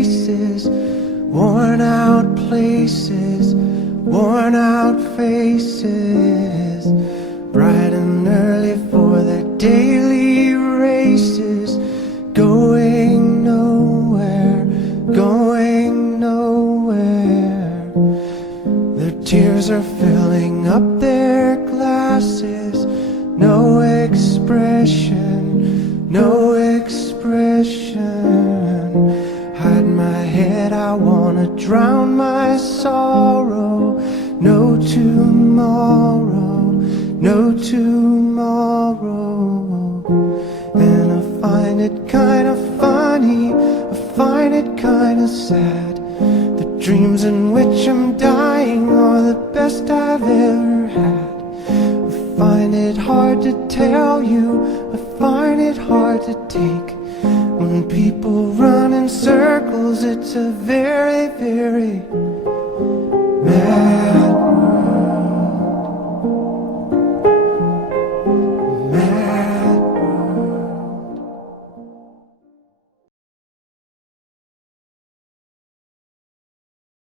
faces, worn out places, worn out faces, bright and early for their daily races, going nowhere, going nowhere. Their tears are filling up their glasses, no expression, no expression. Hide my head, I wanna drown my sorrow. No tomorrow, no tomorrow. And I find it kinda funny, I find it kinda sad. The dreams in which I'm dying are the best I've ever had. I find it hard to tell you, I find it hard to take. When people run in circles, it's a very, very bad